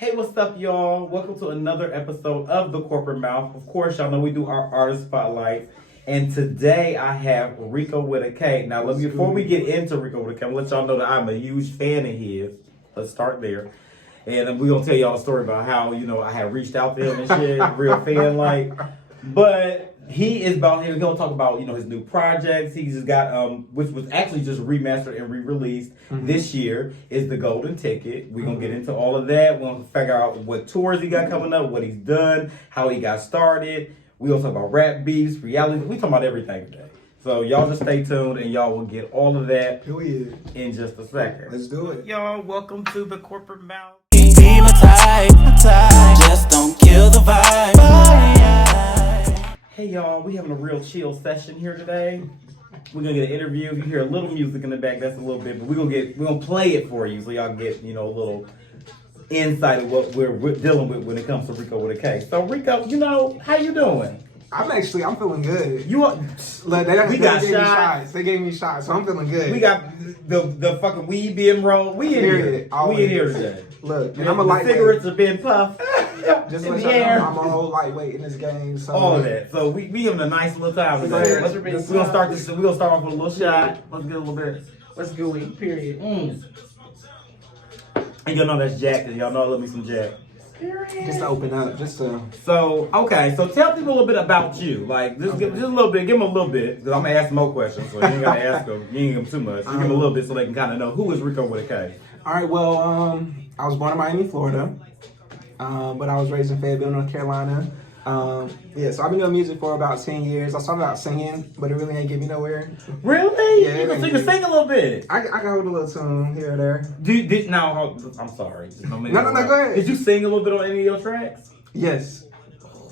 Hey, what's up, y'all? Welcome to another episode of The Corporate Mouth. Of course, y'all know we do our artist spotlight. And today I have Riko with a K. Now, before we get into Riko with a K, I'm gonna let y'all know that I'm a huge fan of his. Let's start there. And we're gonna tell y'all a story about how, I had reached out to him and shit, real fan like. But he is about here. We're gonna talk about, his new projects. He just got which was actually just remastered and re-released this year, is The Golden Ticket. We're gonna get into all of that. We're gonna figure out what tours he got coming up, what he's done, how he got started. We gonna talk about rap beefs, reality. We talking about everything today. So y'all just stay tuned and y'all will get all of that in just a second. Let's do it. Y'all, welcome to The Corporate Mouth. Be my type, just don't kill the vibe. Hey y'all, we having a real chill session here today. We're gonna get an interview. If you hear a little music in the back, that's a little bit, but we're gonna play it for you so y'all get, a little insight of what we're dealing with when it comes to Riko with a K. So Riko, how you doing? I'm feeling good. You are, Look, they we gave got me shots. shots. They gave me shots, so I'm feeling good. We got the fucking weed being rolled. We in here. We in here today. Look, and I'm I'm a lightweight. Cigarettes are being puffed. Just in let the y'all air. know I'm a whole lightweight in this game. So All of that. So we having a nice little time today. We're gonna start this. We're gonna start off with a little shot. Let's get a little bit. Let's go in, period. And y'all know that's Jack, because y'all know I love me some Jack. just to open up, just to. So tell people a little bit about you. Like, just a little bit. Give them a little bit, because I'm gonna ask more questions. So you ain't gotta ask them. You ain't give them too much. You give them a little bit so they can kind of know who is Riko with a K. All right. Well, I was born in Miami, Florida, but I was raised in Fayetteville, North Carolina. So I've been doing music for about 10 years. I started out singing, but it really ain't get me nowhere. Really? Yeah, You can sing a little bit. I can hold a little tune here or there. I'm sorry. No, go ahead. Did you sing a little bit on any of your tracks? Yes.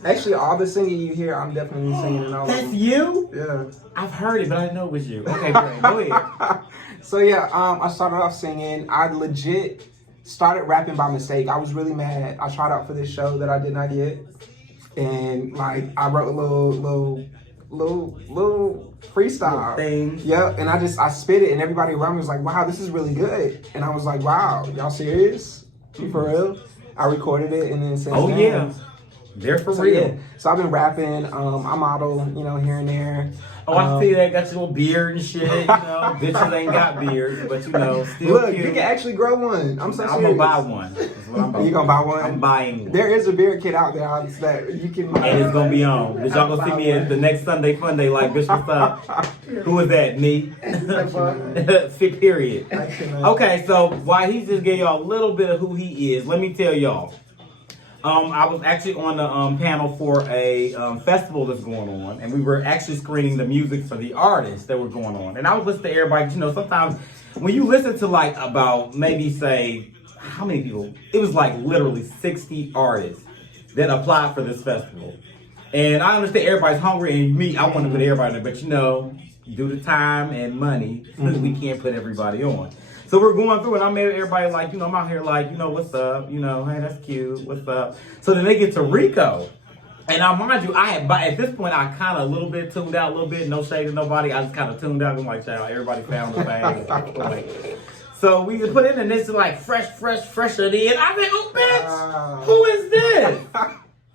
Actually, all the singing you hear, I'm definitely singing and all of That's them. you? Yeah. I've heard it, but I didn't know it was you. Okay, great. Go ahead. So yeah, I started off singing. I legit started rapping by mistake. I was really mad. I tried out for this show that I did not get, and like I wrote a little freestyle thing. Yep, and I spit it, and everybody around me was like, "Wow, this is really good." And I was like, "Wow, y'all serious? You for real?" I recorded it, and then since then, Yeah, they're for real. Yeah. So I've been rapping. I model, here and there. Oh, I see that. Got your little beard and shit. Bitches ain't got beards, but still Look, cute. you can actually grow one. I'm gonna buy one. That's what I'm You gonna buy one? I'm buying one. There is a beard kit out there that you can buy. And it's gonna be on. Bitch, y'all gonna see me at the next Sunday Fun Day like, bitch, what's up? Who is that? Me? Fit period. Okay, so while he's just giving y'all a little bit of who he is, let me tell y'all. I was actually on the panel for a festival that's going on, and we were actually screening the music for the artists that were going on. And I was listening to everybody. Sometimes when you listen to like about maybe say how many people, it was like literally 60 artists that applied for this festival. And I understand everybody's hungry, and me, I want to put everybody in there, but due to time and money, we can't put everybody on. So we're going through, and I made everybody like, I'm out here like, what's up? Hey, that's cute. What's up? So then they get to Riko. And now, mind you, at this point, I kind of a little bit tuned out a little bit. No shade to nobody. I just kind of tuned out. I'm like, child, everybody found the thing. So we just put it in, and it's like fresher than. I'm like, oh, bitch, who is this?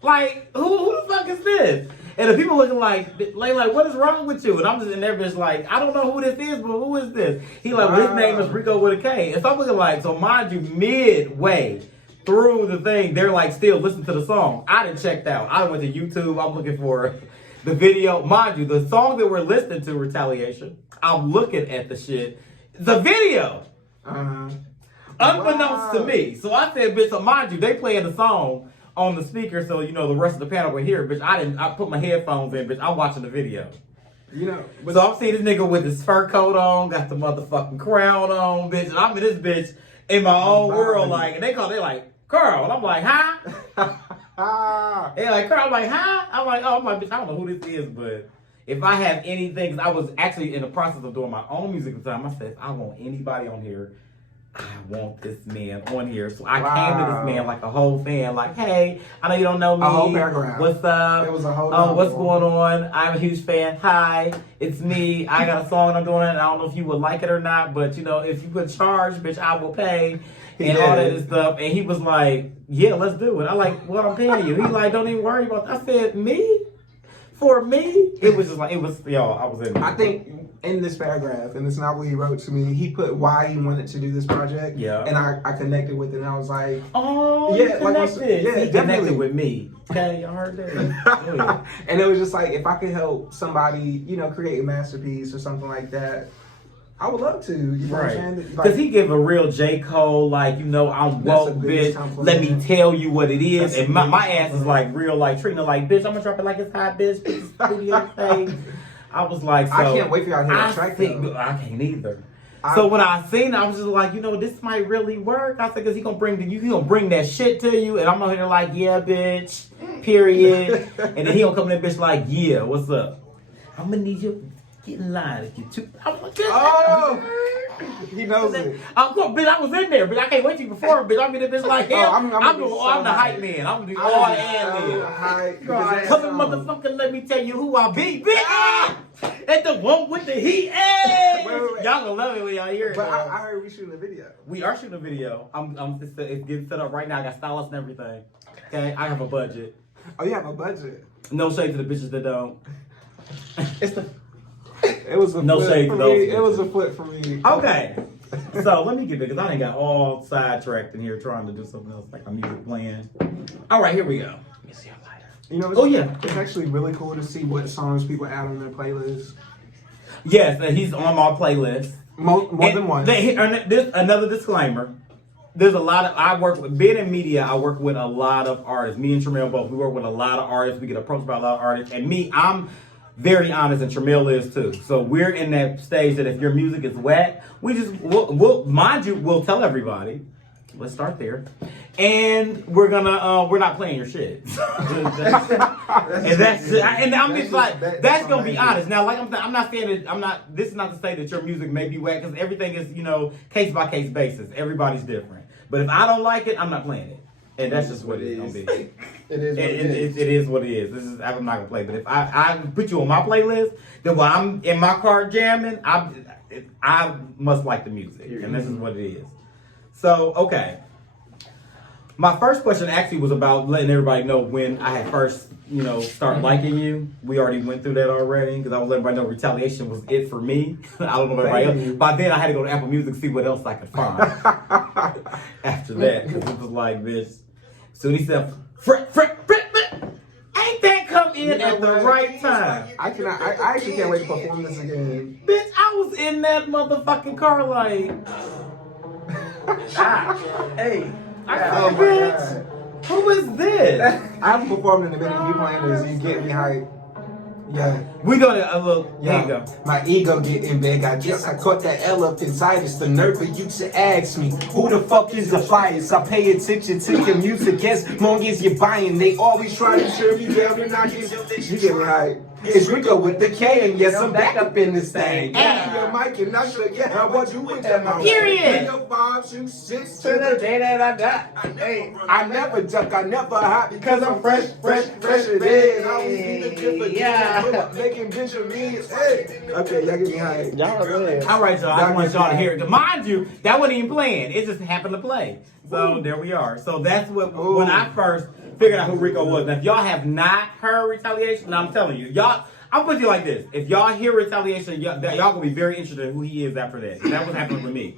Like, who the fuck is this? And the people looking like, what is wrong with you? And I'm just in there, bitch, like, I don't know who this is, but who is this? He like, well, his name is Riko with a K. And so I'm looking like, so mind you, midway through the thing, they're like still listening to the song. I done checked out. I went to YouTube. I'm looking for the video. Mind you, the song that we're listening to, Retaliation, I'm looking at the shit. The video. Unbeknownst to me. So I said, bitch, so mind you, they playing the song on the speaker, so the rest of the panel will hear. Bitch, I put my headphones in, bitch. I'm watching the video. So I'm seeing this nigga with his fur coat on, got the motherfucking crown on, bitch, and I'm in this bitch in my own world, like, and they like, Carl, and I'm like, huh? They like, Carl, I'm like, huh? I'm like, oh, bitch, I don't know who this is, but if I have anything, because I was actually in the process of doing my own music at the time, I said, I want anybody on here I want this man on here. So I came to this man like a whole fan, like, hey, I know you don't know me. A whole paragraph. What's up? It was a whole what's going on? I'm a huge fan. Hi, it's me. I got a song I'm doing. I don't know if you would like it or not, but you know, if you could charge, bitch, I will pay. And all that stuff. And he was like, yeah, let's do it. I like, what I'm paying you. He like, don't even worry about it. I said, me? For me? It was just like, I was in there. I think in this paragraph, in this novel he wrote to me, he put why he wanted to do this project. Yeah. And I connected with it, and I was like, oh, yeah, you connected. Like, he connected with me. Okay, y'all heard that? And it was just like, if I could help somebody, you know, create a masterpiece or something like that, I would love to. You know what I'm saying? Because he give a real J. Cole, like, you know, I'm woke, bitch. Let me tell you what it is. And my ass is like real, like, Trina, like, bitch, I'm going to drop it like it's hot, bitch. Put the studio thing. I was like, so. I can't wait for y'all to hear that track, though. I can't either. So when I seen it, I was just like, you know, this might really work. I said, because he going to bring that shit to you. And I'm over here like, yeah, bitch, period. And then he going to come in there, bitch, like, yeah, what's up? I'm going to need you. Get in line if you too. He knows it. Bitch, I was in there, but I can't wait till you perform, bitch. I'm in there, bitch, like him. I'm the hype man. I'm gonna do all the ad libs. Come in, motherfucker, let me tell you who I be, bitch. At the one with the heat. Hey! Y'all gonna love it when y'all hear it. But I heard we shooting a video. We are shooting a video. It's getting set up right now. I got stylists and everything. Okay, I have a budget. Oh, you have a budget? No shade to the bitches that don't. It was a no flip shade for to those. me. It was a flip for me. Okay. So let me get it because I done got all sidetracked in here trying to do something else like a music playing. All right, here we go. Let me see your lighter. You know, it's actually really cool to see what songs people add on their playlist. Yes, he's on my playlist. More than one. Another disclaimer. There's a lot of, being in media, I work with a lot of artists. Me and Tramiel both, we work with a lot of artists. We get approached by a lot of artists. And me, I'm very honest, and Tramiel is too. So we're in that stage that if your music is whack, we'll tell everybody. Let's start there. And we're not playing your shit. And I'm just like, that's gonna be honest. Now, like I'm not saying that this is not to say that your music may be whack, because everything is, you know, case by case basis. Everybody's different. But if I don't like it, I'm not playing it. And that's just what it's gonna be. It is what it is. I'm not gonna play. But if I put you on my playlist, then while I'm in my car jamming, I must like the music, and this is what it is. So okay, my first question actually was about letting everybody know when I had first, you know, start liking you. We already went through that already because I was letting everybody know Retaliation was it for me. I don't know about everybody else. By then I had to go to Apple Music to see what else I could find after that, because it was like this. So he said, ain't that come in at the right time? I actually can't wait to perform this again. Bitch, I was in that motherfucking car like, Hey. I said, bitch, who is this? I haven't performed in a minute. You playing this, you get me hype. Yeah. We go to a little, Yeah. here you go. My ego getting big. I guess I caught that elephantitis. The nerve of you to ask me, who the fuck is the flyers? I pay attention to your music as long as you're buying. They always try to turn me down and I get you get me hype. It's Riko with the K, and yes, I'm back up in this thing. Hey. Your mic and I should get how what you with that mouth. Period. 5, 6, 6 To the day that I die. Hey. I never duck, I never hide because I'm fresh it is. I always need a different making Benjamins. Hey. Okay, y'all get me hype. Y'all are good. All right, so I just want y'all to hear it. Mind you, that wasn't even playing. It just happened to play. So there we are. So that's what, when I first figured out who Riko was. Now, if y'all have not heard Retaliation, now I'm telling you, y'all, I'll put you like this. If y'all hear Retaliation, y'all gonna be very interested in who he is after that. That was happening with me.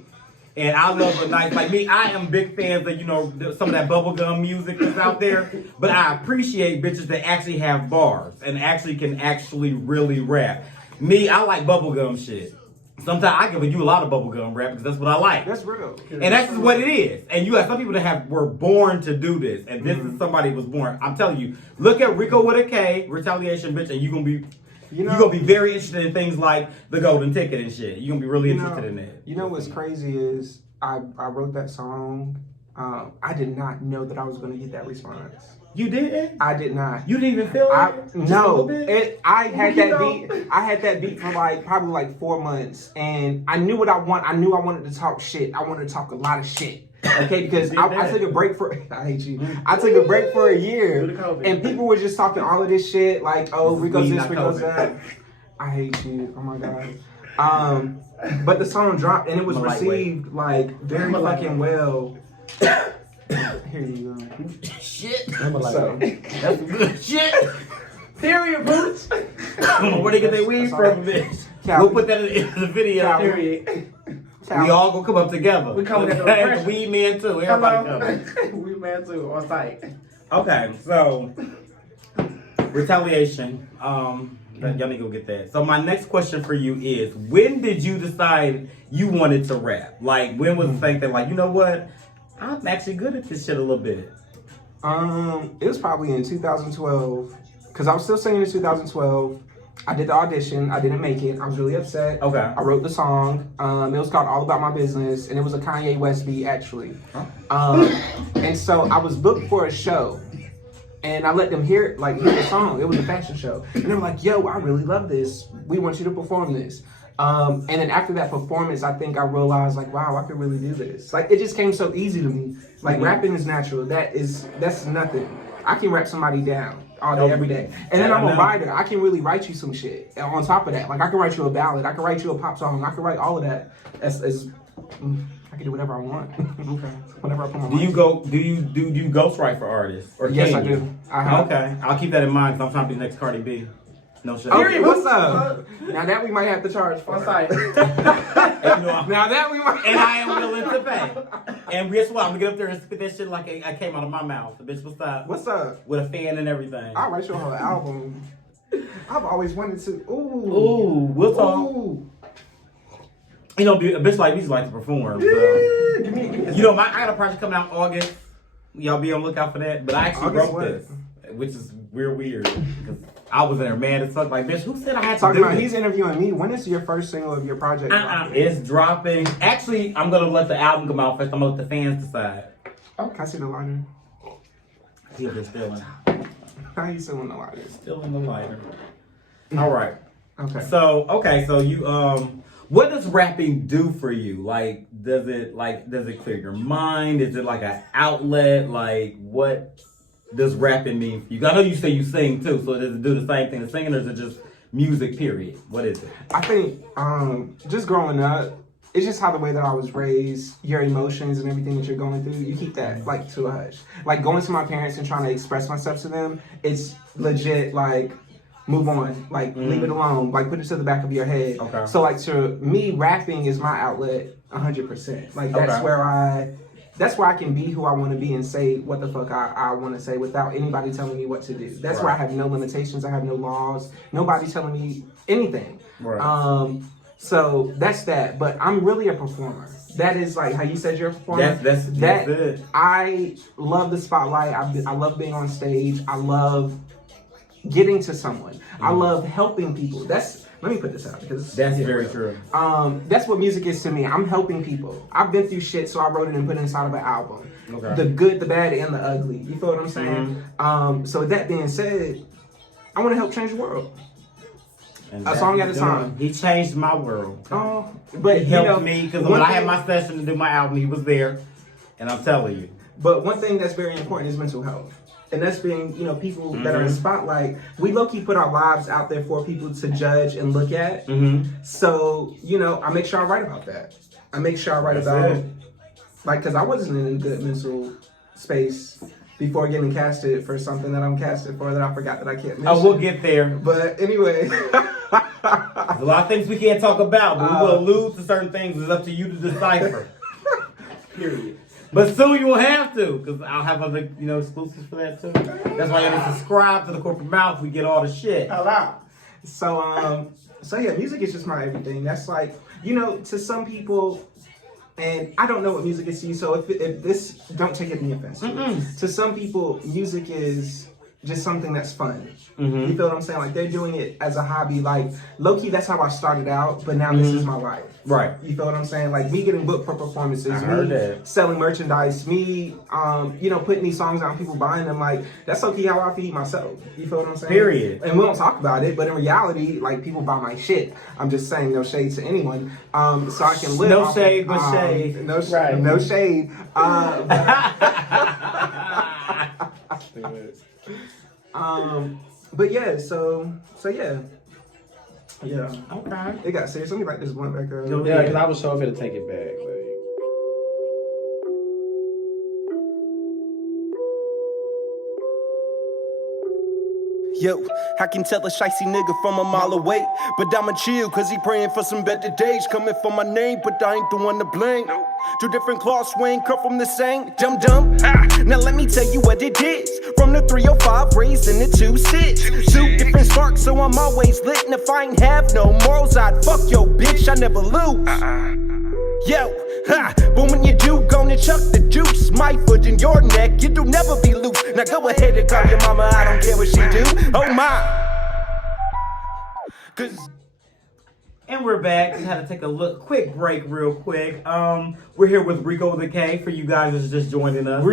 And I love a nice, like me, I am big fans of, you know, some of that bubblegum music that's out there. But I appreciate bitches that actually have bars and actually can really rap. Me, I like bubblegum shit. Sometimes I give you a lot of bubblegum rap because that's what I like. That's real. And that's just what it is. And you have some people that were born to do this. And this is somebody who was born. I'm telling you, look at Riko with a K, Retaliation, bitch, and you're gonna be very interested in things like the golden ticket and shit. You're gonna be really interested in that. You know what's crazy is I wrote that song I did not know that I was going to get that response. You didn't? I did not. You didn't even feel it? Just a little bit? I had that beat. I had that beat for probably 4 months, and I knew what I want. I knew I wanted to talk shit. I wanted to talk a lot of shit. Okay, because I took a break for. I hate you. I took a break for a year, and people were just talking all of this shit like, "Oh, Riko's this, Riko's that." I hate you. Oh my god. But the song dropped, and it was received like very fucking well. Here you go. Shit. So, That's good shit. Period, boots. Where they get their weed from, bitch? We'll put that in the video. Period. We all gonna come up together. We coming at the Okay? pressure. Weed men too. Everybody coming. We man too on site. Okay, so retaliation. Y'all need to go get that. So my next question for you is: when did you decide you wanted to rap? Like, when was the thing that, like, you know what? I'm actually good at this shit a little bit. It was probably in 2012, because I was still singing in 2012. I did the audition. I didn't make it. I was really upset. Okay. I wrote the song. It was called All About My Business, and it was a Kanye West beat, actually. And so I was booked for a show, and I let them hear the song. It was a fashion show. And they were like, yo, I really love this. We want you to perform this. And then after that performance, I think I realized, like, wow, I could really do this. Like, it just came so easy to me. Like, rapping is natural. That's nothing. I can rap somebody down all day, every day. And then I'm a writer. I can really write you some shit on top of that. Like, I can write you a ballad. I can write you a pop song. I can write all of that. I can do whatever I want. Okay. Whenever I put my Do you ghostwrite for artists? Or Yes, can I you? do. I have. Okay, I'll keep that in mind because I'm trying to be the next Cardi B. No shit. Okay, what's up? Now that we might have to charge for. On site. And, you know, Now that we might. and I am willing to pay. And guess what? I'm gonna get up there and spit that shit like I came out of my mouth. The bitch, what's up? What's up? With a fan and everything. I'll write you a whole album. I've always wanted to. Ooh, we'll talk. Ooh. You know, a bitch like me just like to perform. So. You know, I got a project coming out in August. Y'all be on the lookout for that. But I actually wrote this, which is weird because I was in there mad as fuck. Like, bitch, who said I had to Talking do about this? he's interviewing me. When is your first single of your project? It's dropping. Actually, I'm gonna let the album come out first. I'm gonna let the fans decide. Oh, can I see the lighter? He'll be stealing. How you stealing the lighter? Stealing the lighter. All right. Okay. So you what does rapping do for you? Like, does it clear your mind? Is it like an outlet? Like, what does rapping mean for you? I know you say you sing too, so does it do the same thing as singing, or is it just music, period? What is it? I think just growing up, it's just how the way that I was raised, your emotions and everything that you're going through, you keep that like to a hush. Like going to my parents and trying to express myself to them, it's legit like move on, like leave it alone, like put it to the back of your head. Okay. So like to me, rapping is my outlet 100%. Like that's where I can be who I want to be and say what the fuck I want to say without anybody telling me what to do. That's where I have no limitations. I have no laws. Nobody telling me anything. Right. So that's that. But I'm really a performer. That is like how you said you're a performer. That's it. I love the spotlight. I love being on stage. I love getting to someone. I love helping people. Let me put this out because That's very true. that's what music is to me. I'm helping people. I've been through shit, so I wrote it and put it inside of an album. Okay. The good, the bad, and the ugly. You feel what I'm saying? So with that being said, I want to help change the world. And A song at a time. He changed my world. Oh, but He helped me because when I had my session to do my album, he was there, and I'm telling you. But one thing that's very important is mental health. And that's being, people that are in spotlight. We low-key put our lives out there for people to judge and look at. So, I make sure I write about that. I make sure I write about, because I wasn't in a good mental space before getting casted for something that I'm casted for that I forgot that I can't mention. Oh, we'll get there. But anyway. There's a lot of things we can't talk about, but we will allude to certain things. It's up to you to decipher. Period. But soon you will have to, because I'll have other, exclusives for that too. That's why you have to subscribe to the Corporate Mouth. We get all the shit. Hello. So yeah, music is just my everything. That's like, to some people, and I don't know what music is to you, so if this, don't take it any offense. To some people, music is just something that's fun. Mm-hmm. You feel what I'm saying? Like they're doing it as a hobby. Like low key, that's how I started out. But now this is my life. Right. You feel what I'm saying? Like me getting booked for performances, I heard me that. selling merchandise, me, putting these songs out, and people buying them. Like that's low key how I feed myself. You feel what I'm saying? Period. And we don't talk about it, but in reality, like people buy my shit. I'm just saying, no shade to anyone. So I can live. No off shade, of, but shade. No, Right. no shade. But yeah, so yeah. Yeah. Okay. It got serious. Let me light this blunt back up. Go Yeah, because I was so fit to take it back. Like. Yo, I can tell a shicey nigga from a mile away. But I'ma chill, cause he praying for some better days. Coming for my name, but I ain't the one to blame. Two different claws swing, cut from the same. Dum-dum. Now let me tell you what it is. From the 305 raised in the 2-6. Two different sparks, so I'm always lit. And if I ain't have no morals, I'd fuck your bitch, I never lose. Yo, but when you do, gonna chuck the juice. My foot in your neck, you do never be loose. Now go ahead and call your mama, I don't care what she do. Oh my. Cause And we're back. We had to take a quick break real quick. We're here with Riko with a K for you guys that's just joining us.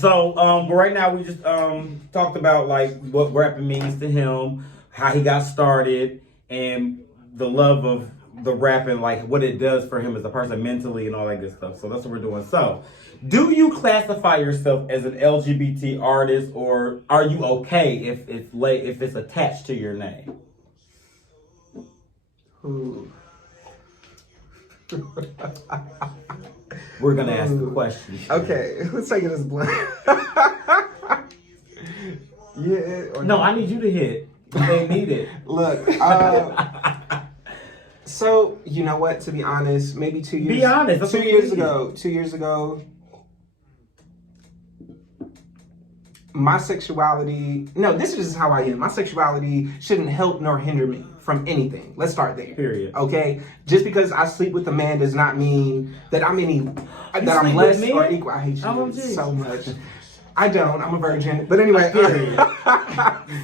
So, but right now we just talked about like what rapping means to him, how he got started, and the love of the rapping, like what it does for him as a person mentally and all that good stuff. So that's what we're doing. So, do you classify yourself as an LGBT artist, or are you okay if it's attached to your name? Ooh. We're gonna ask the question. Okay, let's take it as blunt. Yeah. Or No, I need you to hit. They need it. Look, so you know what? To be honest, maybe 2 years. Be honest. That's 2 what we years need. ago. 2 years ago. My sexuality. No, this is just how I am. My sexuality shouldn't help nor hinder me from anything. Let's start there. Period. Okay. Just because I sleep with a man does not mean that I'm that I'm sleep less with or men? equal. I hate you Oh, geez. so much. I don't. I'm a virgin. But anyway. Period.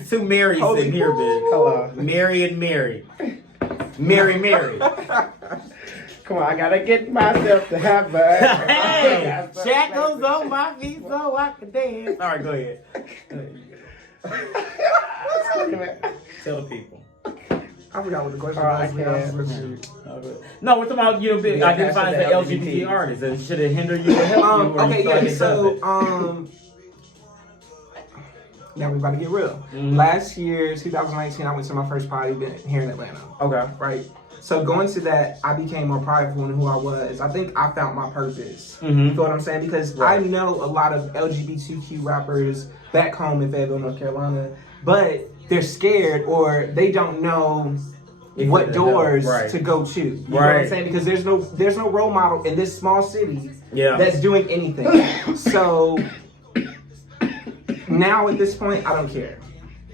Two Marys Holy in here, bitch. Hello. Mary and Mary. Mary. Come on, I gotta get myself to have a. Hey, shackles on my feet so I can dance. All right, go ahead. Tell the people. I forgot what the question Oh, I was. can't. No, we're talking about being identified as an LGBT artist, and should it hinder you or help you? Or Okay, you feel like yeah. it So, doesn't? now we're about to get real. Last year, 2019, I went to my first pride event here in Atlanta. Okay. Right. So going to that, I became more prideful in who I was. I think I found my purpose. Mm-hmm. You know what I'm saying? Because Right. I know a lot of LGBTQ rappers back home in Fayetteville, North Carolina, but they're scared or they don't know what doors to go to. You know what I'm saying? Because there's no role model in this small city that's doing anything. So now at this point, I don't care.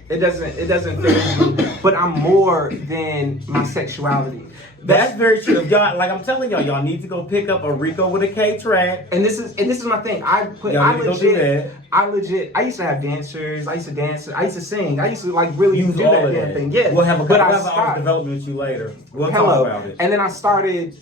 It doesn't fit me. But I'm more than my sexuality. That's very true. If y'all, like I'm telling y'all need to go pick up a Riko with a K track. And this is my thing. I used to have dancers. I used to dance. I used to sing. I used to like really do that damn thing. Yeah. We'll have a but I conversation stopped. development with you later. We'll talk about it. And then I started,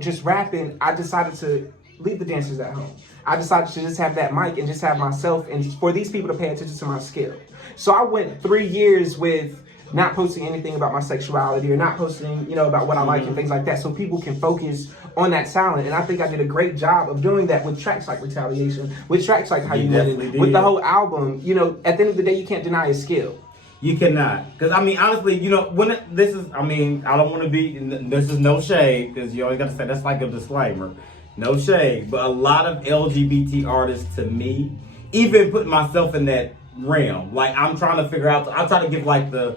just rapping. I decided to leave the dancers at home. I decided to just have that mic and just have myself and for these people to pay attention to my skill. So I went 3 years with not posting anything about my sexuality or not posting, about what I like and things like that, so people can focus on that talent. And I think I did a great job of doing that with tracks like Retaliation, with tracks like How You Win, with the whole album. At the end of the day, you can't deny a skill. You cannot. Because, honestly, I don't want to be, this is no shade, because you always got to say, that's like a disclaimer. No shade. But a lot of LGBT artists, to me, even putting myself in that realm, like I'm trying to figure out, I try to give like a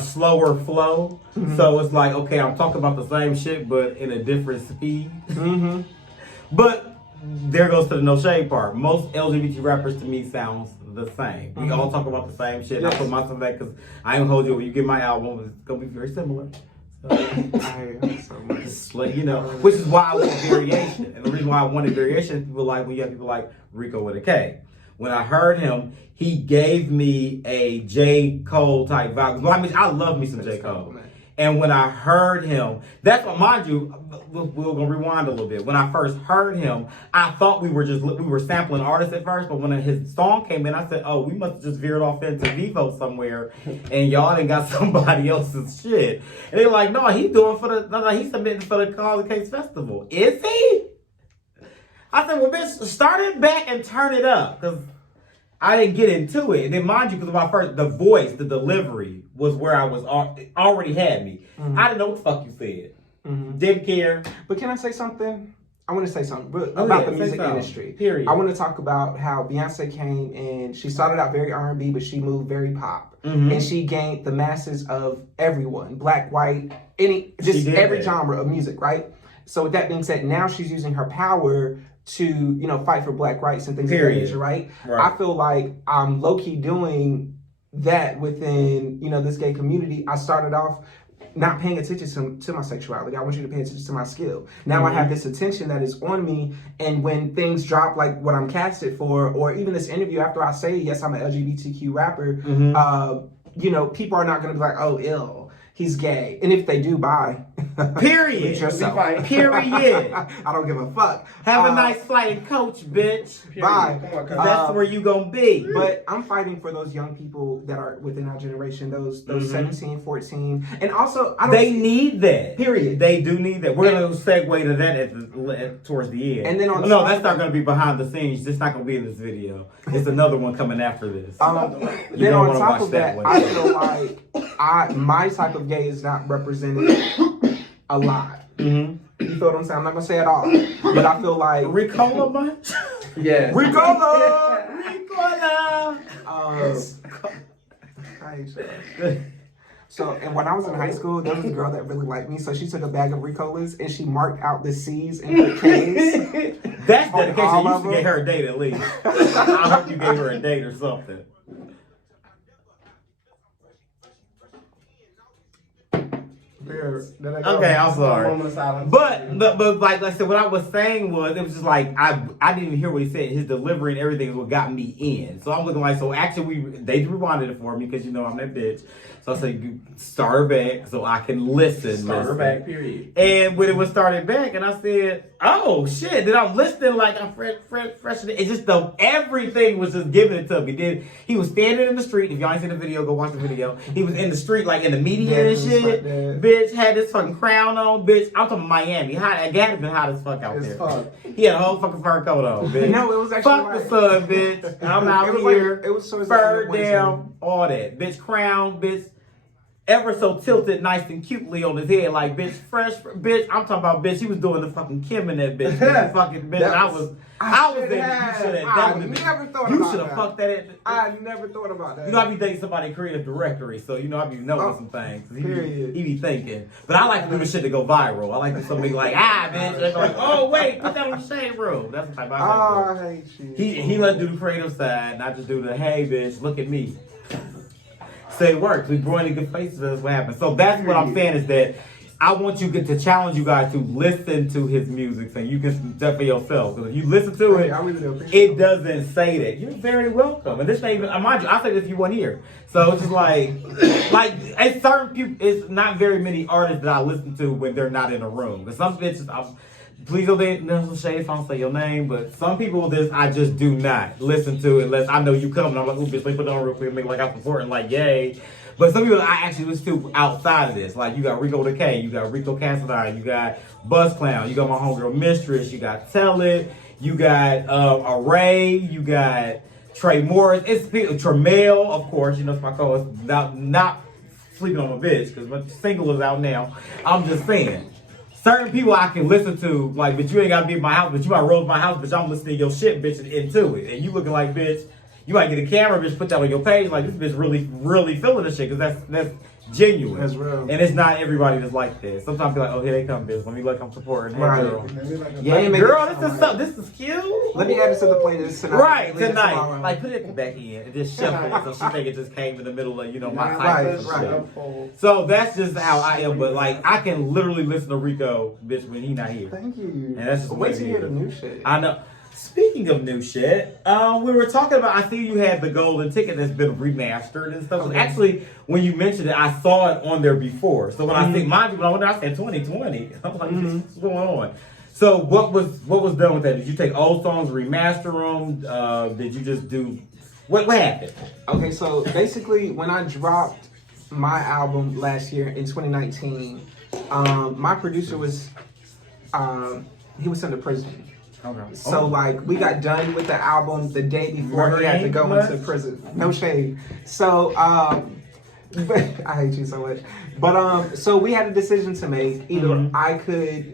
slower flow. Mm-hmm. So it's like, okay, I'm talking about the same shit, but in a different speed. Mm-hmm. But there goes to the no shade part. Most LGBT rappers to me sounds the same. We all talk about the same shit. Yes. I put myself back because I ain't gonna hold you. When you get my album, it's gonna be very similar. So, so much. Just let you know, which is why I want variation. And the reason why I wanted variation, when you have people like Riko with a K. when I heard him, he gave me a J. Cole type vibe. Well, I mean, I love me some J. Cole. And when I heard him, that's what, mind you, we're gonna rewind a little bit. When I first heard him, I thought we were sampling artists at first, but when his song came in, I said, oh, we must have just veered off into Vivo somewhere, and y'all done got somebody else's shit. And they're like, no, he's submitting for the Call the Case Festival. Is he? I said, well, bitch, start it back and turn it up, because I didn't get into it. And then mind you, because the voice, the delivery was where I was already had me. Mm-hmm. I didn't know what the fuck you said. Mm-hmm. Didn't care. But can I say something? I want to say something about the music industry. Period. I want to talk about how Beyonce came and she started out very R&B, but she moved very pop. Mm-hmm. And she gained the masses of everyone, black, white, every genre of music, right? So with that being said, now she's using her power to, fight for black rights and things of that nature, right? I feel like I'm low-key doing that within, this gay community. I started off not paying attention to my sexuality. I want you to pay attention to my skill. Now I have this attention that is on me, and when things drop like what I'm casted for, or even this interview after I say, yes, I'm an LGBTQ rapper, people are not going to be like, oh, ill, he's gay. And if they do, bye. Period. Period. I don't give a fuck. Have a nice flight and coach, bitch. Period. Bye. That's where you gonna be. But I'm fighting for those young people that are within our generation, those 17, 14. And also, they need that. Period. They do need that. We're going to segue to that towards the end. And then that's not going to be behind the scenes. It's not going to be in this video. It's another one coming after this. Then on top of that, I feel like my type of gay is not represented a lot. Mm-hmm. You feel what I'm saying? I'm not gonna say it all, but I feel like Ricola much. Yeah, Ricola. So, and when I was in high school, there was a girl that really liked me. So she took a bag of Ricolas and she marked out the C's and put K's. That's dedication. You should get her a date at least. I hope you gave her a date or something. Okay, I'm sorry. But like I said, what I was saying was, it was just like I didn't even hear what he said. His delivery and everything is what got me in. So I'm looking like, so actually they rewinded it for me because I'm that bitch. So I said, you start her back so I can listen. Start her back, period. And when it was started back, and I said, oh shit, then I'm listening like I'm fresh. It's just everything was just giving it to me. Then he was standing in the street. If y'all ain't seen the video, go watch the video. He was in the street, like in the media and shit. Bitch had this fucking crown on, bitch. I'm talking Miami. It had to been hot as fuck out there. Fuck. He had a whole fucking fur coat on, bitch. No, it was actually fuck the sun, bitch. I'm out here. It was so fur down, all that, bitch. Crown, bitch. Ever so tilted, nice and cutely on his head, like bitch, fresh, bitch. I'm talking about bitch. He was doing the fucking Kim in that bitch, fucking bitch. I was there. You should have. You should have fucked that. I never thought about that. I be dating somebody in creative directory, so I be knowing some things. He be thinking, but I like to do the shit to go viral. I like to somebody like bitch. They're like, oh wait, put that on the shade room. That's the type I like. I hate you. He let do the creative side, not just do the hey bitch, look at me. Say it works. We brought any good faces. That's what happened. So that's what I'm saying is that I want you to challenge you guys to listen to his music, so you can judge for yourself. Because if you listen to it, it doesn't say that. You're very welcome. And this ain't even, mind you, I say this if you weren't here. So it's just like it's certain people. It's not very many artists that I listen to when they're not in a room. Because some bitches, please don't shade if I don't say your name, but some people I just do not listen to unless I know you come and I'm like, ooh, bitch, let me put it on real quick and make like I'm supporting, like, yay. But some people I actually listen to outside of this. Like, you got Riko the K, you got Riko Cassadine, you got Buzz Clown, you got my homegirl Mistress, you got Tell It, you got Array, you got Trey Morris, it's Tremel, of course, it's my co-host, not sleeping on a bitch, because my single is out now. I'm just saying. Certain people I can listen to, like, but you ain't gotta be in my house, but you might roll to my house, bitch, I'm listening to your shit, bitch, into it. And you looking like, bitch, you might get a camera, bitch, put that on your page, like, this bitch really, really feeling this shit, because that's genuine. That's real. And it's not everybody that's like that. Sometimes be like, oh, here they come, bitch. Let me look, I'm supporting. Hey, right. girl. Yeah, girl, this is cute. Let me add it to the playlist tonight. Right, tonight. Like, put it back in and just shuffle it. So she think it just came in the middle of, my type. Right. So that's just how I am. But, like, I can literally listen to Riko, bitch, when he not here. Thank you. And that's just wait till you hear the new shit. I know. Speaking of new shit, we were talking about. I see you had the golden ticket that's been remastered and stuff. Okay. Actually, when you mentioned it, I saw it on there before. So when I think, mind you, when I went there, I said 2020. I'm like, what's going on? So what was done with that? Did you take old songs, remaster them? Did you just do what happened? Okay, so basically, when I dropped my album last year in 2019, my producer was he was sent to prison. Okay. So like we got done with the album the day before he had to go into prison. No shade. So I hate you so much. But so we had a decision to make. Either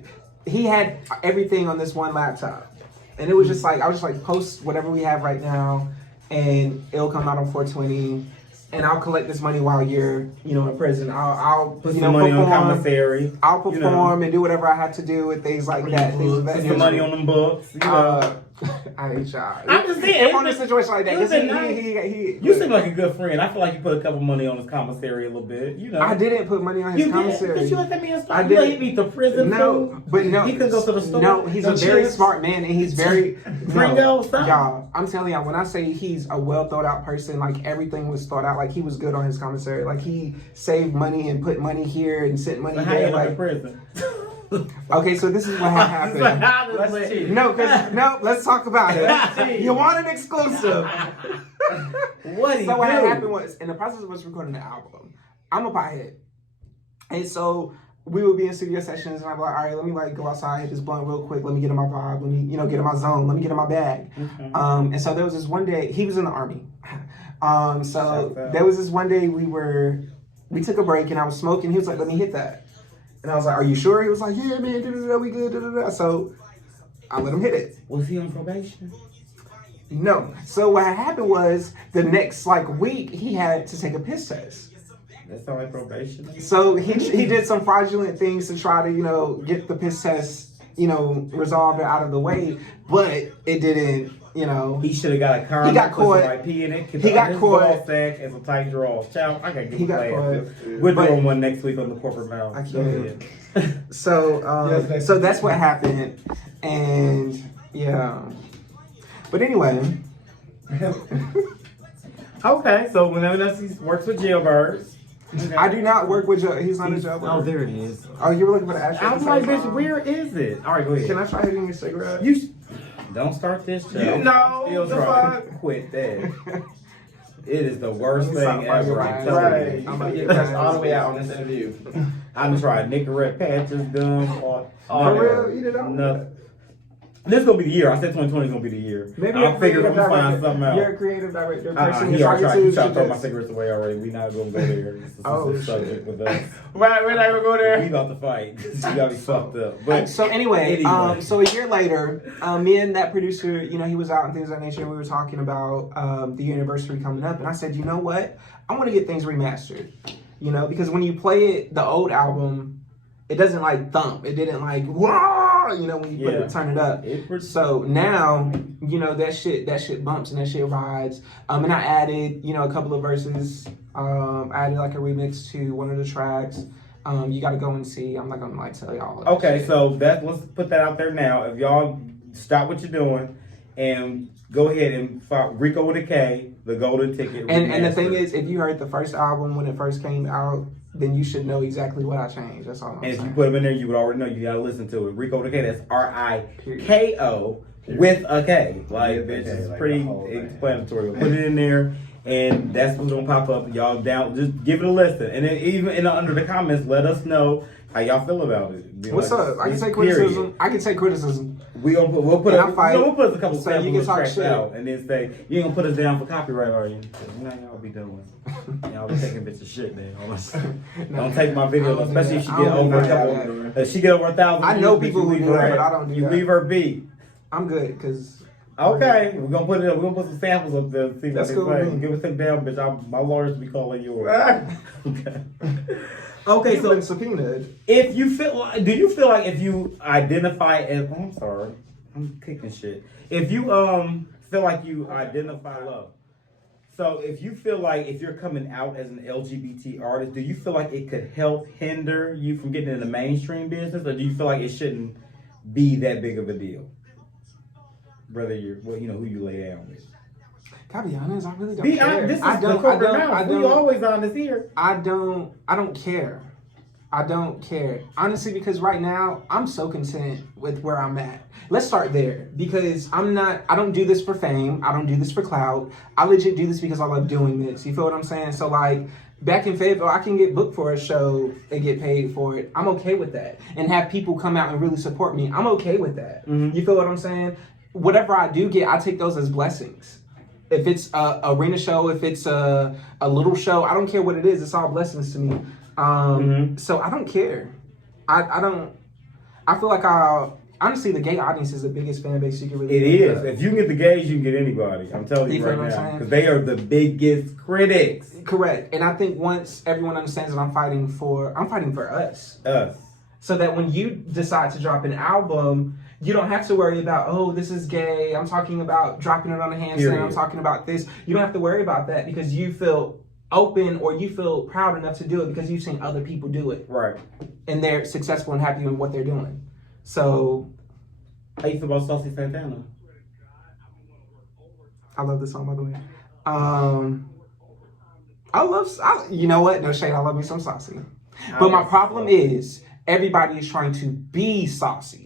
he had everything on this one laptop. And it was just like I was just like post whatever we have right now and it'll come out on 420. And I'll collect this money while you're, in prison. I'll put some money on commissary. I'll perform and do whatever I have to do with things like that. Put some money on them books. I hate y'all. I'm just saying. I'm in a situation like that. You seem like a good friend. I feel like you put a couple money on his commissary a little bit. I didn't put money on his commissary. Did you let me I did. He beat the prison. No, but no. He could go to the store. No, he's a very smart man, and he's very. Y'all, I'm telling y'all, when I say he's a well thought out person, like everything was thought out. Like he was good on his commissary. Like he saved money and put money here and sent money there. Like prison. Okay, so this is what happened. Let's talk about it. You want an exclusive? What happened was, in the process of us recording the album, I'm a pothead, and so we would be in studio sessions, and I'd be like, all right, let me go outside, hit this blunt real quick, let me get in my vibe, let me get in my zone, let me get in my bag. Okay. And so there was this one day, he was in the army. So there was this one day we took a break, and I was smoking. He was like, let me hit that. And I was like, are you sure? He was like, yeah, man, we good, So I let him hit it. Was he on probation? No. So what happened was the next week he had to take a piss test. That sounds like probation. So he did some fraudulent things to try to get the piss test resolved or out of the way, but it didn't. He should have got a car. He got caught. IP in it. He got caught. Sack and some tight draws. Child, I gotta get He got caught. We're doing one next week on the corporate mouth. I can't. So that's what happened, and yeah. But anyway. Okay, so whenever he works with jailbirds. Okay. I do not work with he's not a jailbird. Oh, there it is. Oh, you were looking for the actual. I was like, bitch, where is it? All right, go ahead. Can I try hitting your cigarette? Don't start this show. Quit that. It is the worst thing ever. I'm telling you. I'm gonna get pressed all the way out on this interview. I'm trying Nicorette patches, gum, all for real? You did all nothing. This is gonna be the year. I said 2020 is gonna be the year. Maybe I'll figure I'm gonna find something out. You're a creative director. He tried to throw my cigarettes away already. We not gonna go there. This is a subject with us. We're not gonna go there. We about to fight. You got me fucked up. But so anyway, so a year later, me and that producer, he was out and things of that nature. And we were talking about the anniversary coming up, and I said, you know what? I want to get things remastered. Because when you play it, the old album, it doesn't thump. It didn't whoa. When you turn it up. So now, that shit bumps and that shit rides. And I added, a couple of verses. I added a remix to one of the tracks. You got to go and see. I'm not gonna tell y'all. Okay, so let's put that out there now. If y'all stop what you're doing and go ahead and follow Riko with a K, the golden ticket. And the thing is, if you heard the first album when it first came out, then you should know exactly what I changed. That's all I'm saying. And if you put them in there, you would already know. You gotta listen to it. Riko with a K. That's Riko with a K. Bitch, it's pretty explanatory. Put it in there, and that's what's gonna pop up. Y'all just give it a listen, and then even under the comments, let us know how y'all feel about it. What's up? I can take criticism. I can take criticism. We'll put a couple so you can talk tracks shit out, and then say you ain't gonna put us down for copyright, are you? Y'all be doing. Y'all be taking bitches shit, man. Don't take my video, especially if she get over a couple. If she get over 1,000. I know people who do that, but I don't do that. You leave her be. I'm good, cause. Okay, we're gonna put it up. We're gonna put some samples up there. See that's cool. Give us some down, bitch. My lawyers be calling yours. Okay. Okay, so subpoenaed. If you do you feel like if you identify as, I'm sorry, I'm kicking shit. If you feel like you identify love, so if you feel like if you're coming out as an LGBT artist, do you feel like it could help hinder you from getting in the mainstream business, or do you feel like it shouldn't be that big of a deal? whether you're, well, you know, who you lay down with? Gotta be honest, I really don't Be care. honest. This is I the don't. corporate mouth. We always honest here. I don't care. I don't care. Honestly, because right now, I'm so content with where I'm at. Let's start there. Because I don't do this for fame. I don't do this for clout. I legit do this because I love doing this. You feel what I'm saying? So, like, back in Fayetteville, I can get booked for a show and get paid for it. I'm okay with that. And have people come out and really support me. I'm okay with that. You feel what I'm saying? Whatever I do get, I take those as blessings. If it's a arena show, if it's a little show, I don't care what it is. It's all blessings to me. So I don't care. I feel like honestly, the gay audience is the biggest fan base you can really It is. If you can get the gays, you can get anybody. I'm telling you right now. Because they are the biggest critics. Correct. And I think once everyone understands that I'm fighting for us. Us. So that when you decide to drop an album, you don't have to worry about, oh, this is gay. I'm talking about dropping it on a handstand. I'm talking about this. You don't have to worry about that because you feel open or you feel proud enough to do it because you've seen other people do it. Right. And they're successful and happy in what they're doing. So, how you feel about Saucy Santana? I love this song, by the way. You know what? No shade, I love me some Saucy. But my problem is everybody is trying to be saucy.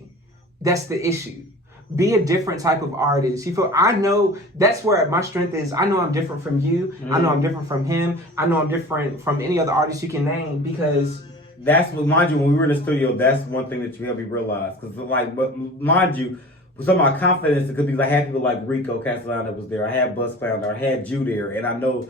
That's the issue. Be a different type of artist. You feel, I know that's where my strength is. I know I'm different from you. I know I'm different from him. I know I'm different from any other artist you can name because that's what, mind you, when we were in the studio, that's one thing that you helped me realize. Because, like, but mind you, with some of my confidence, it could be like, I had people like Riko Castellano was there. I had Buzz Flounder. I had you there. And I know,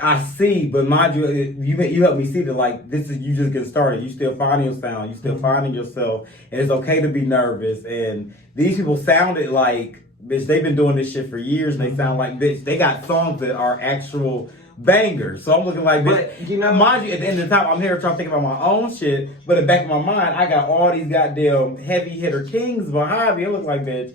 I see, but mind you, you helped me see that, like, this is you just getting started. You still finding your sound. You still finding yourself. And it's okay to be nervous. And these people sounded like, bitch, they've been doing this shit for years. And they sound like, bitch, they got songs that are actual bangers. So I'm looking like, bitch, but, you know, mind you, at the end of the time, I'm here trying to think about my own shit. But in the back of my mind, I got all these goddamn heavy hitter kings behind me. It looks like, bitch,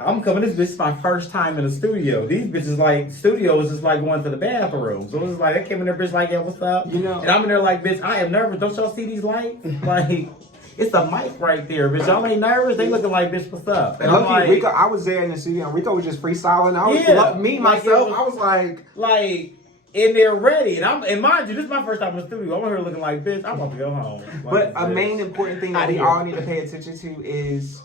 I'm coming. This is my first time in the studio. These bitches like studio is just like going to the bathroom. So it's like I came in there, bitch, like, yeah, what's up? You know, and I'm in there like, bitch, I am nervous. Don't y'all see these lights? Like, it's a mic right there, bitch. Y'all ain't nervous. They looking like, bitch, what's up? And I'm like, Riko, I was there in the studio. And Riko was just freestyling. I was myself. I was like in there ready. And mind you, this is my first time in the studio. I'm here looking like, bitch, I'm about to go home. Like, but a main important thing that we all need to pay attention to is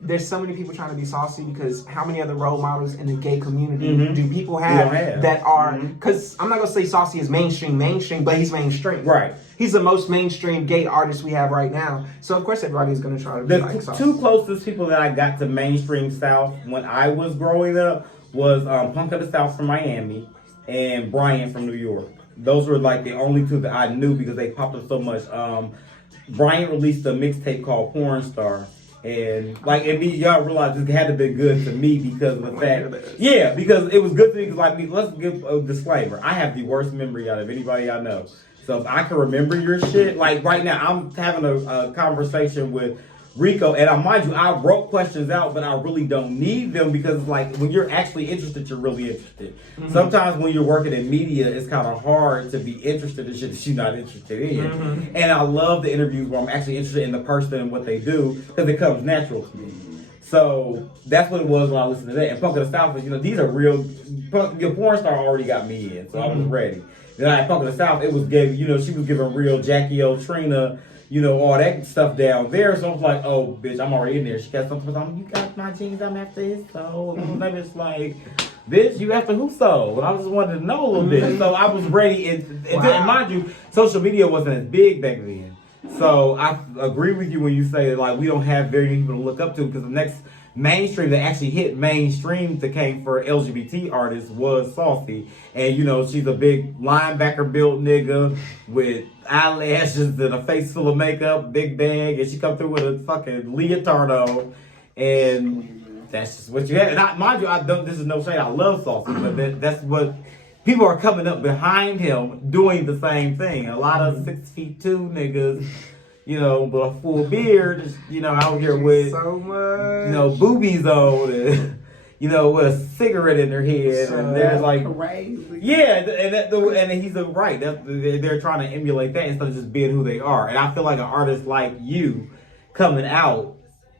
there's so many people trying to be saucy because how many other role models in the gay community do people have that are, because I'm not going to say saucy is mainstream, but he's mainstream. Right. He's the most mainstream gay artist we have right now. So, of course, everybody's going to try to be like saucy. The two closest people that I got to mainstream South when I was growing up was Punk of the South from Miami and Brian from New York. Those were like the only two that I knew because they popped up so much. Brian released a mixtape called Porn Star. And like, and me, y'all realize this had to be good to me because of the fact, because it was good to me because like me. Let's give a disclaimer. I have the worst memory out of anybody I know. So if I can remember your shit, like right now, I'm having a conversation with Riko, and mind you, I wrote questions out, but I really don't need them because like when you're actually interested, you're really interested. Sometimes when you're working in media, it's kind of hard to be interested in shit that you're not interested in. And I love the interviews where I'm actually interested in the person and what they do because it comes natural to me. So that's what it was when I listened to that. And Punk of the South is, these are real. Your Porn Star already got me in, so I was ready. Then I had Punk of the South. It was she was giving real Jackie O, Trina, all that stuff down there. So I was like, oh, bitch, I'm already in there. She got something on, you got my jeans, I'm after his soul. And it's like, bitch, you after who soul? And I just wanted to know a little bit. So I was ready. And mind you, social media wasn't as big back then. So I agree with you when you say that, like, we don't have very many people to look up to because the next mainstream that actually hit mainstream that came for LGBT artists was Saucy. And, she's a big linebacker built nigga with eyelashes and a face full of makeup, big bag, and she come through with a fucking leotard on. And that's just what you had. And mind you, this is no shade, I love Saucy, but that's what people are coming up behind him doing the same thing. A lot of 6'2" niggas, with a full beard, out here with, so much. boobies on and, with a cigarette in their head. So and they're like, crazy. Yeah, and he's right. They're trying to emulate that instead of just being who they are. And I feel like an artist like you coming out,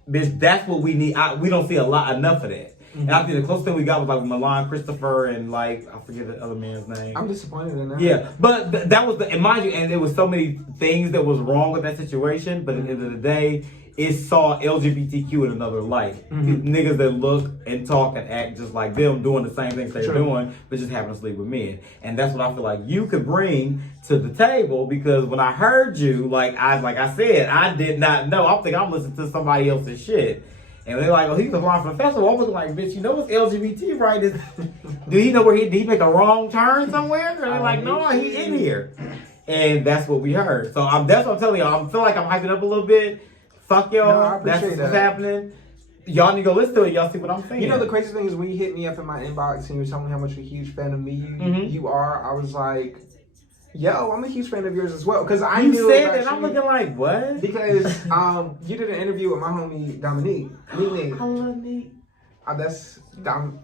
bitch, that's what we need. We don't see enough of that. And I think the closest thing we got was like Milan Christopher and like I forget the other man's name. I'm disappointed in that. Yeah, but that was and mind you, and there was so many things that was wrong with that situation. But at the end of the day, it saw LGBTQ in another light. Niggas that look and talk and act just like them, doing the same things they're doing, but just happen to sleep with men. And that's what I feel like you could bring to the table, because when I heard you, like I said, I did not know. I'm thinking I'm listening to somebody else's shit. And they're like, oh, he's applying for the festival. I'm looking like, bitch, you know what's LGBT, right? Do he know where did he make a wrong turn somewhere? And they're like, no, he's in here. And that's what we heard. So that's what I'm telling y'all. I feel like I'm hyping up a little bit. Fuck y'all. No, I appreciate That's what's that. happening. Y'all need to go listen to it. Y'all see what I'm saying. You know, the crazy thing is when you hit me up in my inbox and you were telling me how much of a huge fan of me you are, I was like, yo, I'm a huge fan of yours as well. Because I knew said about that. I'm looking like, what? Because you did an interview with my homie Dominique. I love Nick. That's Dom.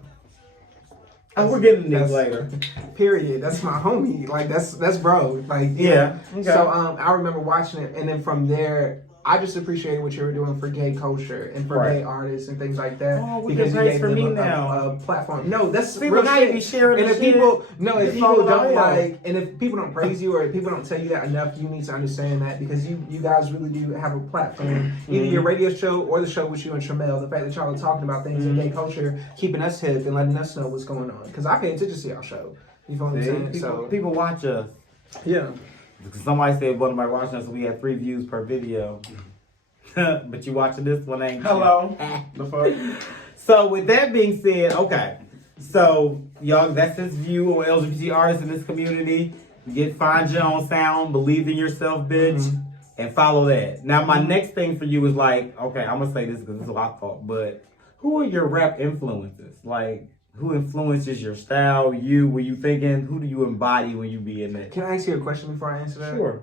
Oh, we're getting this later. Period. That's my homie. Like that's bro. Like Yeah. Okay. So I remember watching it, and then from there, I just appreciated what you were doing for gay culture and for gay artists and things like that. Oh, we because get you praise gave for them me a now. platform. No, that's People real now shit. you be sharing and this if shit. people, no, if It's people all don't about like, and if people don't praise you or if people don't tell you that enough, you need to understand that because you guys really do have a platform. Either your radio show or the show with you and Tramel. The fact that y'all are talking about things in gay culture, keeping us hip and letting us know what's going on. Because I pay attention to y'all show. You feel what I'm saying? People watch us. Yeah. Somebody said one of my watching us, we had 3 views per video. But you watching this one, ain't you? Hello. The fuck? So with that being said, okay. So y'all, that's his view of LGBT artists in this community. Find your own sound, believe in yourself, bitch, and follow that. Now my next thing for you is like, okay, I'm gonna say this because this is what I thought, but who are your rap influences? Like, who influences your style? You, were you thinking, who do you embody when you be in that? Can I ask you a question before I answer that? Sure.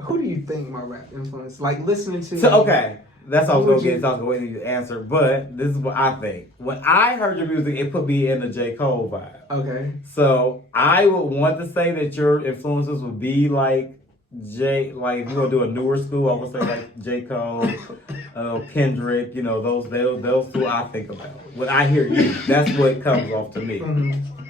Who do you think my rap influence? Like listening to. So okay, that's all I was gonna get. I was waiting for you to answer, but this is what I think. When I heard your music, it put me in the J. Cole vibe. Okay. So I would want to say that your influences would be like like if you want to do a newer school, I would say like J. Cole, Kendrick. You know, those two I think about. When I hear you, that's what comes off to me.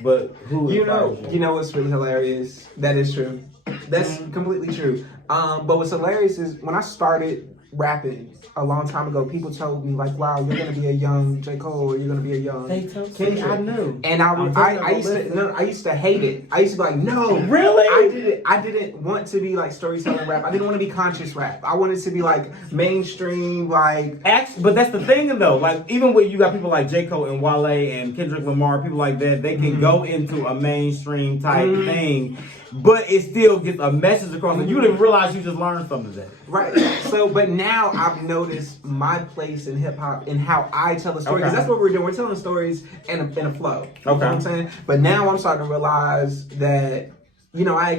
But who? You know what's really hilarious? That is true. That's completely true. But what's hilarious is when I started rapping a long time ago, people told me like, "Wow, you're gonna be a young J. Cole, or you're gonna be a young Kendrick." I knew. And I used to hate it. I used to be like, "No, really? I didn't want to be like storytelling rap. I didn't want to be conscious rap. I wanted to be like mainstream, like." Actually, but that's the thing though. Like even when you got people like J. Cole and Wale and Kendrick Lamar, people like that, they can go into a mainstream type thing, but it still gets a message across. And you didn't realize you just learned something today. Right. So, but now I've noticed my place in hip hop and how I tell a story. Because that's what we're doing. We're telling stories in a flow. You know what I'm saying? But now I'm starting to realize that, you know, I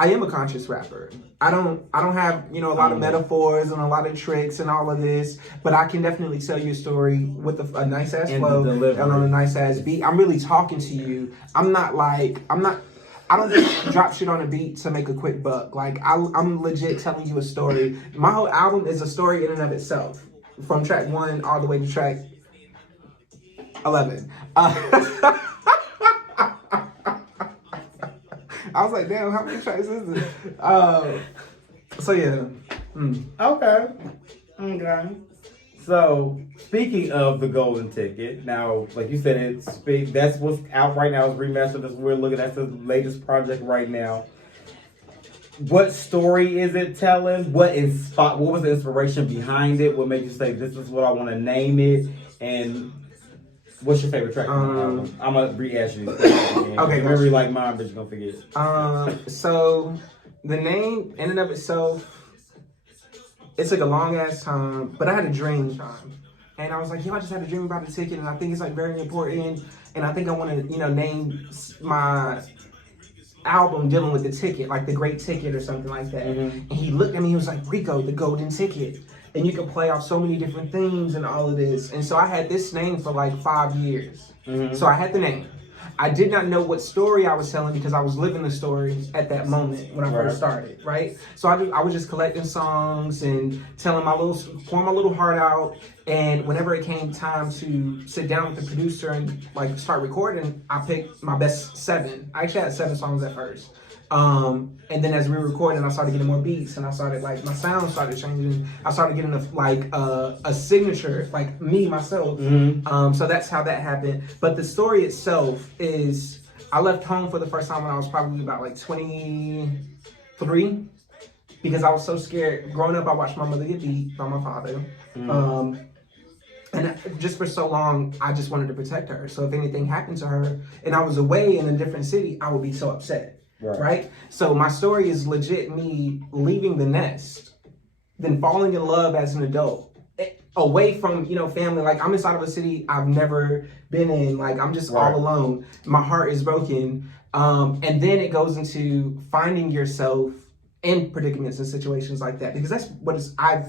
am a conscious rapper. I don't have, you know, a lot of metaphors and a lot of tricks and all of this, but I can definitely tell you a story with a nice ass flow and on a nice ass beat. I'm really talking to you. I don't just drop shit on a beat to make a quick buck. Like, I'm legit telling you a story. My whole album is a story in and of itself. From track 1 all the way to track 11. I was like, damn, how many tracks is this? So, yeah. Okay. So, speaking of the golden ticket, now, like you said, that's what's out right now. It's remastered. That's what we're looking at. That's the latest project right now. What story is it telling? What was the inspiration behind it? What made you say, this is what I want to name it? And what's your favorite track on the album? I'm going to re-ask you these questions. Okay. Remember you like mine, but you're going to forget. So, the name, in and of itself, it took a long ass time, but I had a dream. And I was like, I just had a dream about the ticket, and I think it's like very important. And I think I want to, you know, name my album dealing with the ticket, like the Great Ticket or something like that. And he looked at me, he was like, Riko, the golden ticket. And you can play off so many different things and all of this. And so I had this name for like 5 years. So I had the name. I did not know what story I was telling because I was living the story at that moment when I first started, right? So I was just collecting songs and pouring my little heart out. And whenever it came time to sit down with the producer and like start recording, I picked my best 7. I actually had 7 songs at first. And then as we were recording, I started getting more beats, and I started like my sound started changing. I started getting a signature, like me myself. So that's how that happened. But the story itself is, I left home for the first time when I was probably about like 23, because I was so scared. Growing up, I watched my mother get beat by my father. And just for so long, I just wanted to protect her. So if anything happened to her and I was away in a different city, I would be so upset. Right? So my story is legit me leaving the nest, then falling in love as an adult, away from, family. Like, I'm inside of a city I've never been in. Like, I'm just all alone. My heart is broken. And then it goes into finding yourself in predicaments and situations like that. Because that's what I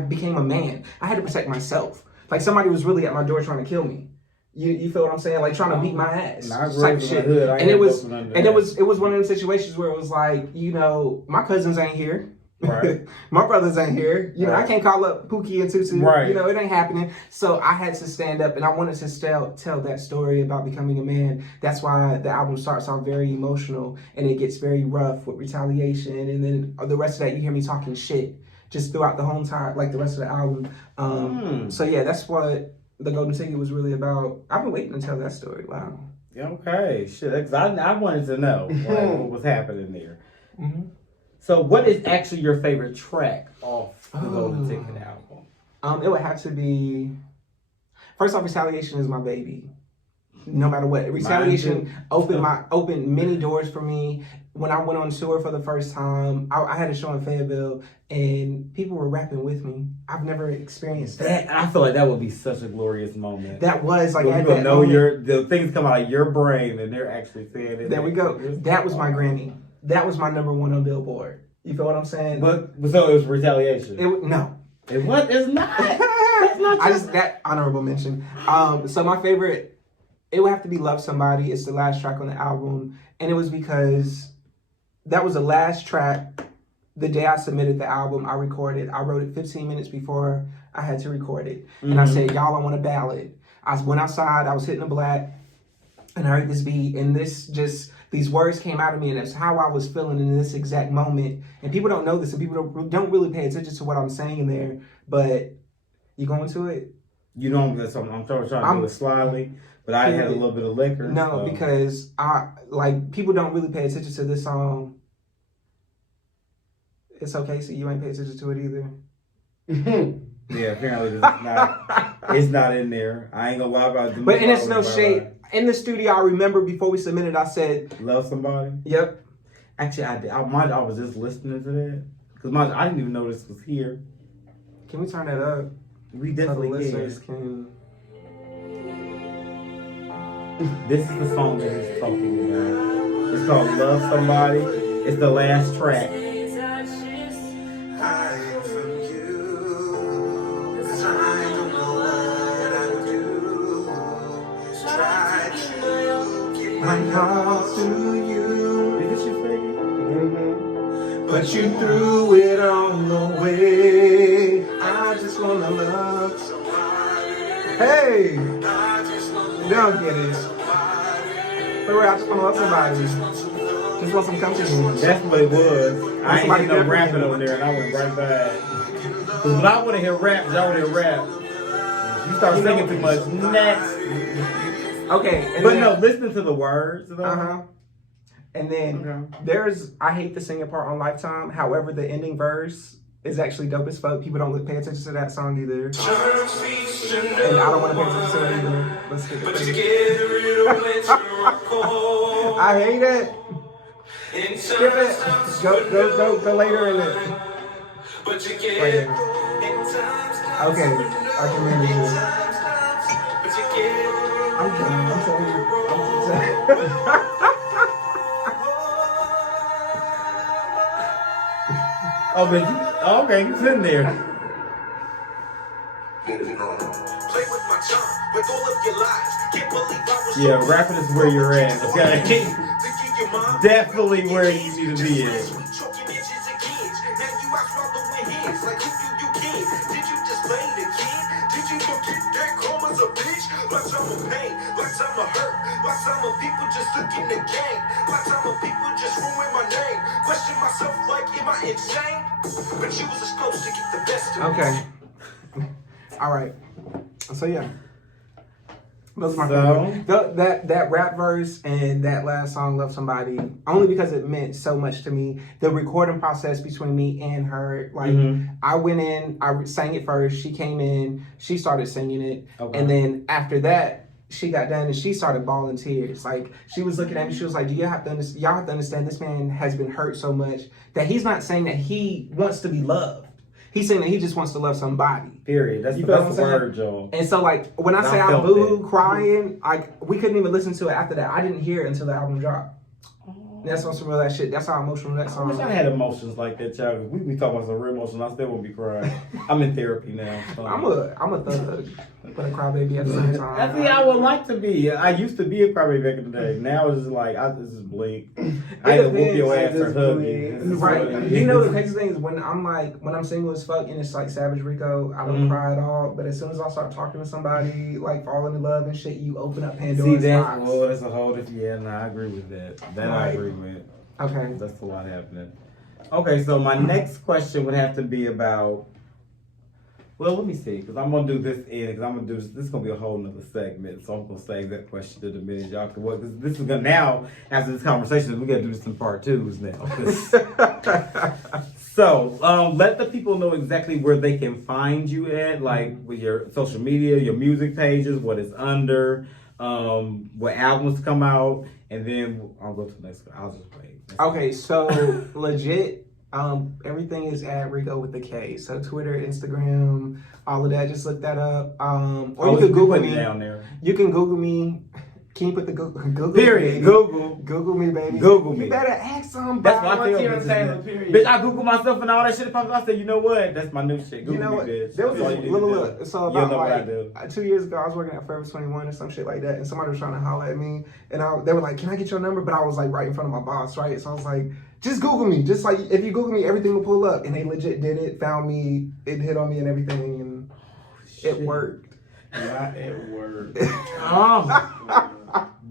became a man. I had to protect myself. Like, somebody was really at my door trying to kill me. You feel what I'm saying? Like, trying to beat my ass type shit. And it was one of them situations where it was like, my cousins ain't here. Right. My brothers ain't here. I can't call up Pookie and Tutu. Right. It ain't happening. So I had to stand up, and I wanted to tell that story about becoming a man. That's why the album starts off very emotional, and it gets very rough with retaliation, and then the rest of that you hear me talking shit just throughout the whole entire, like the rest of the album. So yeah, that's what The Golden Ticket was really about. I've been waiting to tell that story. Wow. Okay, shit. 'Cause I wanted to know what was happening there. So, what is actually your favorite track off the Golden Ticket album? It would have to be, first off, Retaliation is my baby. No matter what, Retaliation opened many doors for me. When I went on tour for the first time, I had a show in Fayetteville, and people were rapping with me. I've never experienced that. I feel like that would be such a glorious moment. That was like, when people know the things come out of your brain, and they're actually saying it. There we go. That was my Grammy. That was my #1 on Billboard. You feel what I'm saying? But so it was Retaliation. No. It's not. That's not. That honorable mention. So my favorite, it would have to be Love Somebody. It's the last track on the album, and it was because that was the last track. The day I submitted the album, I wrote it 15 minutes before I had to record it. And I said, y'all, I want a ballad. I went outside, I was hitting a black, and I heard this beat, and these words came out of me, and it's how I was feeling in this exact moment. And people don't know this, and people don't really pay attention to what I'm saying there, but you go into it? You don't, I'm trying to do it slyly, but I had a little bit of liquor. No, so. Because people don't really pay attention to this song. It's okay, so you ain't pay attention to it either. Yeah, apparently it's not in there. I ain't gonna lie about it. But and it's no shade. In the studio, I remember before we submitted, I said, "Love Somebody." Yep. Actually, I did. I was just listening to that because I didn't even know this was here. Can we turn that up? We definitely so the listeners can. This is the song that he's talking about. It's called "Love Somebody." It's the last track. My heart to you. Is this your favorite? But you threw it on away. I just wanna love somebody. Hey! You don't get it. But I just wanna love somebody. Just want some company. That's what it was. I ain't hear no rapping over there, and I went right back. Because when I want to hear rap, y'all want to hear rap. You start singing too much. Next. Okay, but no, listen to the words though. And then there's I hate the singing part on Lifetime. However, the ending verse is actually dope as fuck. People don't pay attention to that song either. And I don't want to pay attention to it either. Let's skip it. I hate it. Skip it. Go later in it. Right here. Okay, I can remember this. I'm telling you. Oh, but okay, he's in there. Play with my charm, with all of your lies. Can't believe I Yeah, rapping is where you're at, okay? Definitely where you need to be at. Okay. All right. So yeah. Those are my So? favorite. That rap verse and that last song, Love Somebody, only because it meant so much to me. The recording process between me and her, like, I went in, I sang it first, she came in, she started singing it, and then after that, she got done and she started bawling tears. Like, she was looking at me, she was like, y'all have to understand this man has been hurt so much that he's not saying that he wants to be loved. He's saying that he just wants to love somebody. Period. That's the word, Joel. And so, like, when I say I boo-hoo crying, like, we couldn't even listen to it after that. I didn't hear it until the album dropped. That's on some of that shit. That's how emotional that song I wish I had emotions like that, child. We be talking about some real emotions. I still won't be crying. I'm in therapy now. So. I'm a thug, but a crybaby at the same time. That's the I would like to be. I used to be a crybaby back in the day. Now it's just like, this is blink. I either whoop your ass or hug you. Right. You know the crazy thing is when I'm single as fuck and it's like Savage Riko, I don't cry at all. But as soon as I start talking to somebody, like falling in love and shit, you open up Pandora's box. Well, that's a whole different. Yeah, I agree with that. I agree with. Okay. That's a lot happening. Okay, so my next question would have to be about. Well, let me see, because I'm gonna do this because I'm gonna do this. This is gonna be a whole nother segment, so I'm gonna save that question to the minute y'all can work. This is gonna now after this conversation, we gotta do this in part 2s now. So, let the people know exactly where they can find you at, like with your social media, your music pages, what it's under, what albums come out, and then I'll go to the next one. I'll just wait. Okay, so legit, everything is at Riko with the K. So Twitter, Instagram, all of that. Just look that up. Or you can Google me. Down there. You can Google me. Can you put the Google? Period. Me, Google me, baby. Google me. You better ask somebody. That's what I feel. Bitch, I Google myself and all that shit pops up. I said, you know what? That's my new shit. Google you know what? me, bitch. There was look. So about like 2 years ago, I was working at Forever 21 or some shit like that, and somebody was trying to holler at me, and they were like, "Can I get your number?" But I was like right in front of my boss, right? So I was like, "Just Google me. Just like if you Google me, everything will pull up." And they legit did it, found me, it hit on me and everything, and it worked. Not at work.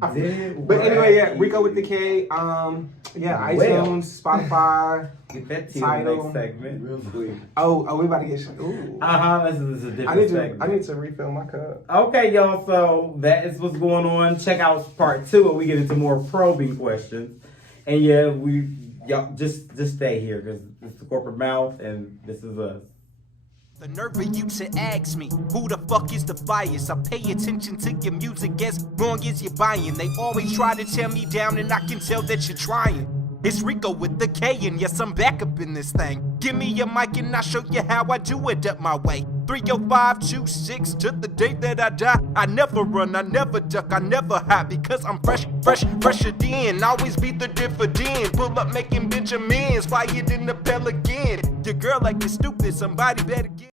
But anyway, yeah, Riko with the K. iTunes, Spotify. Get that to Tidal. the next segment. Real quick. Oh, we about to get. Ooh. This is a different segment. I need to refill my cup. Okay, y'all. So that is what's going on. Check out part 2 where we get into more probing questions. And yeah, y'all just stay here because it's the corporate mouth and this is us. The nerve of you to ask me, who the fuck is the bias? I pay attention to your music as long as you're buying. They always try to tear me down and I can tell that you're trying. It's Riko with the K and yes, I'm back up in this thing. Give me your mic and I'll show you how I do it up my way. 30526 to the day that I die. I never run, I never duck, I never hide because I'm fresher than. Always be the dividend. Pull up making Benjamins, fly it in the Pelican. Your girl like it's stupid, somebody better get